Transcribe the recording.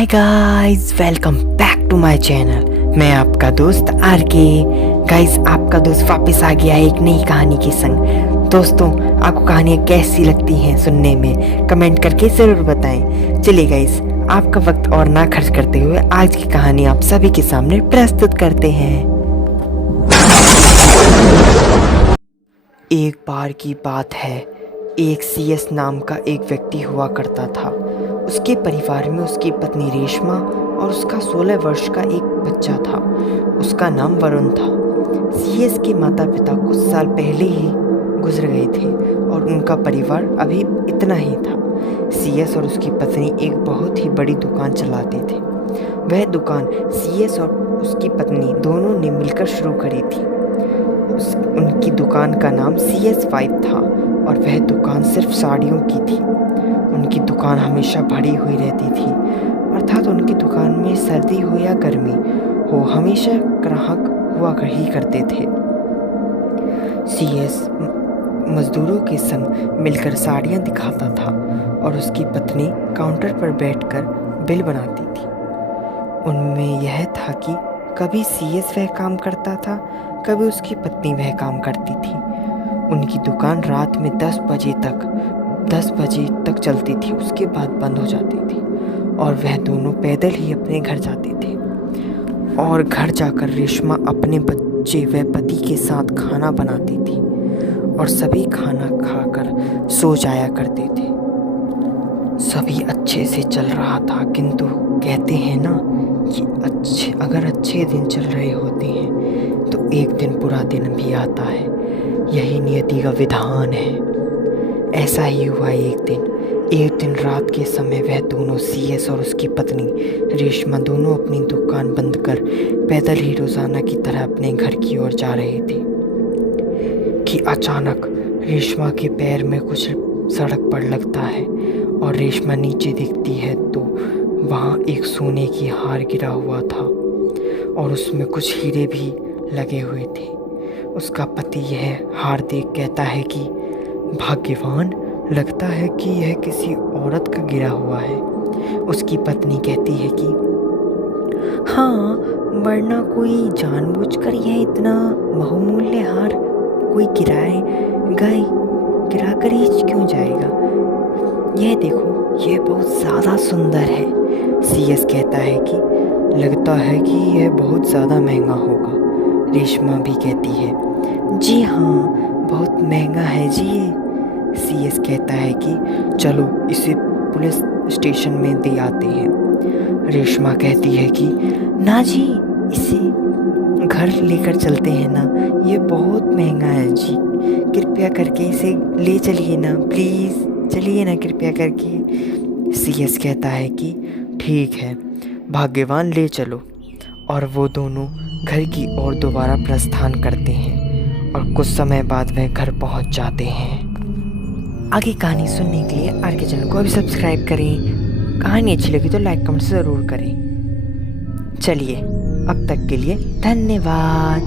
Hi guys, welcome back to my channel. मैं आपका दोस्त आर के। गाइस, आपका दोस्त वापस आ गया है एक नई कहानी के संग। दोस्तों, आपको कहानियाँ कैसी लगती हैं सुनने में कमेंट करके ज़रूर बताएं। चलिए गाइस, आपका वक्त और ना खर्च करते हुए आज की कहानी आप सभी के सामने प्रस्तुत करते हैं। एक बार की बात है, एक सीएस नाम का एक व्यक्ति हुआ करता था। उसके परिवार में उसकी पत्नी रेशमा और उसका 16 वर्ष का एक बच्चा था। उसका नाम वरुण था। सीएस के माता पिता कुछ साल पहले ही गुजर गए थे और उनका परिवार अभी इतना ही था। सीएस और उसकी पत्नी एक बहुत ही बड़ी दुकान चलाते थे। वह दुकान सीएस और उसकी पत्नी दोनों ने मिलकर शुरू करी थी। उनकी दुकान का नाम CS5 था और वह दुकान सिर्फ साड़ियों की थी। उनकी दुकान हमेशा भरी हुई रहती थी, अर्थात उनकी दुकान में सर्दी हो या गर्मी हो हमेशा ग्राहक हुआ ही करते थे। सीएस मजदूरों के संग मिलकर साड़ियाँ दिखाता था और उसकी पत्नी काउंटर पर बैठकर बिल बनाती थी। उनमें यह था कि कभी सीएस वह काम करता था, कभी उसकी पत्नी वह काम करती थी। उनकी दुकान रात में 10 बजे तक चलती थी, उसके बाद बंद हो जाती थी और वह दोनों पैदल ही अपने घर जाते थे। और घर जाकर रेशमा अपने बच्चे व पति के साथ खाना बनाती थी और सभी खाना खाकर सो जाया करते थे। सभी अच्छे से चल रहा था, किंतु कहते हैं ना कि अगर अच्छे दिन चल रहे होते हैं तो एक दिन बुरा दिन भी आता है। यही नियति का विधान है। ऐसा ही हुआ एक दिन रात के समय वह दोनों सीएस और उसकी पत्नी रेशमा दोनों अपनी दुकान बंद कर पैदल ही रोजाना की तरह अपने घर की ओर जा रहे थे कि अचानक रेशमा के पैर में कुछ सड़क पर लगता है और रेशमा नीचे देखती है तो वहाँ एक सोने की हार गिरा हुआ था और उसमें कुछ हीरे भी लगे हुए थे। उसका पति यह हार देख कहता है कि भाग्यवान, लगता है कि यह किसी औरत का गिरा हुआ है। उसकी पत्नी कहती है कि हाँ, वरना कोई जानबूझकर यह इतना बहुमूल्य हार कोई गिरा कर ही क्यों जाएगा। यह देखो, यह बहुत ज़्यादा सुंदर है। सीएस कहता है कि लगता है कि यह बहुत ज़्यादा महंगा होगा। रेशमा भी कहती है जी हाँ, बहुत महंगा है जी। सीएस कहता है कि चलो इसे पुलिस स्टेशन में दे आते हैं। रेशमा कहती है कि ना जी, इसे घर लेकर चलते हैं ना, ये बहुत महंगा है जी। कृपया करके इसे ले चलिए ना, प्लीज़ चलिए ना कृपया करके। सीएस कहता है कि ठीक है भाग्यवान, ले चलो। और वो दोनों घर की ओर दोबारा प्रस्थान करते हैं और कुछ समय बाद वह घर पहुंच जाते हैं। आगे कहानी सुनने के लिए आर के चैनल को अभी सब्सक्राइब करें। कहानी अच्छी लगी तो लाइक कमेंट ज़रूर करें। चलिए, अब तक के लिए धन्यवाद।